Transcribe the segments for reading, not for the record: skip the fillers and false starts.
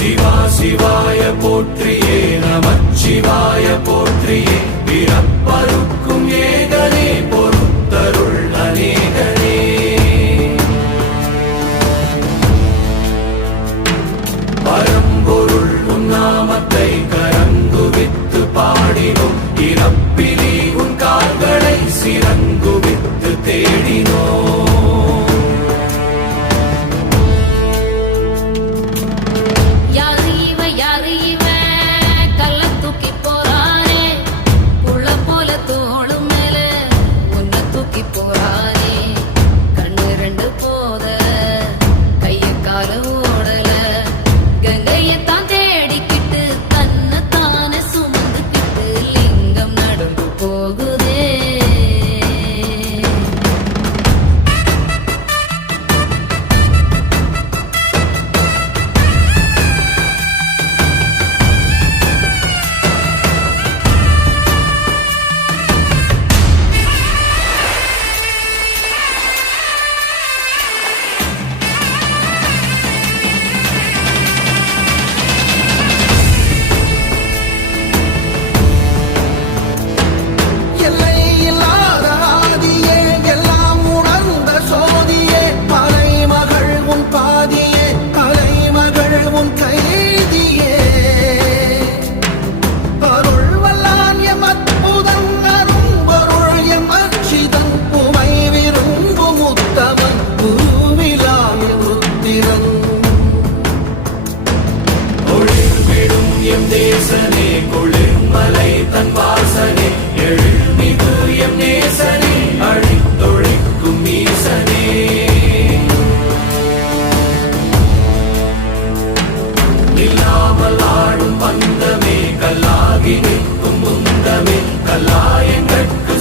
சிவா சிவாய போற்றியே நமச்சிவாய போற்றியே பிறப்பருக்கும் ஏகனே பொறுத்தருள் அநேகனே பரம்பொருள் உன்னாமத்தை கரங்குவித்து பாடினோம் இறப்பிலி உன் கால்களை சிறங்குவித்து தேடினோம்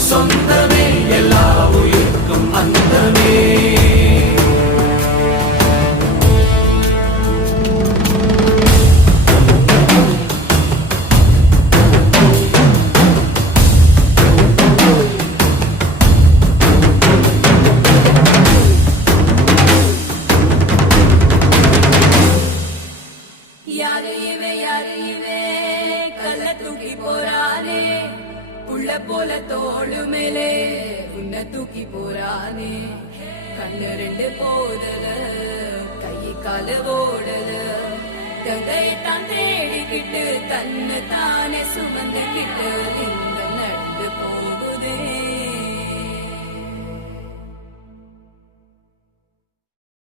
சொந்தமே எல்லா உயிர்க்கும் அந்தமே யாரு இவே கல்ல தூக்கி போறானே புள்ள போல தோளு மேலே உன்னை தூக்கி போறானே கண்ணு ரெண்டு போதல கையை கால ஓடல கங்கையத்தான் தேடிக்கிட்டு தன்னை தானே சுமந்துக்கிட்டு லிங்கம் நடந்து போகுதே